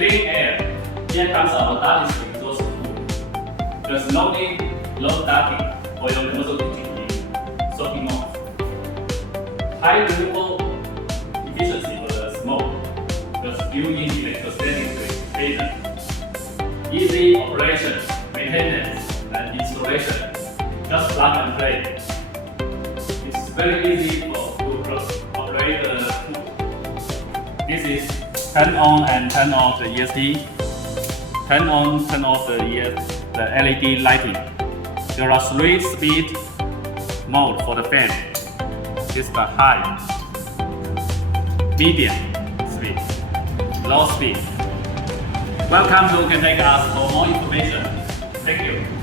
clean air. Here comes our ductless exhaust food. There's no need low ducting for your commercial kitchen soaking off. High removal efficiency for the smoke. There's built-in electrostatic precipitator. Easy operation, maintenance, and installation. Just plug and play. It's very easy to operate the food. This is turn on and turn off the ESD. Turn on, turn off the LED lighting. There are 3 speed mode for the fan. This is the high, medium speed, low speed. Welcome to contact us for more information. Thank you.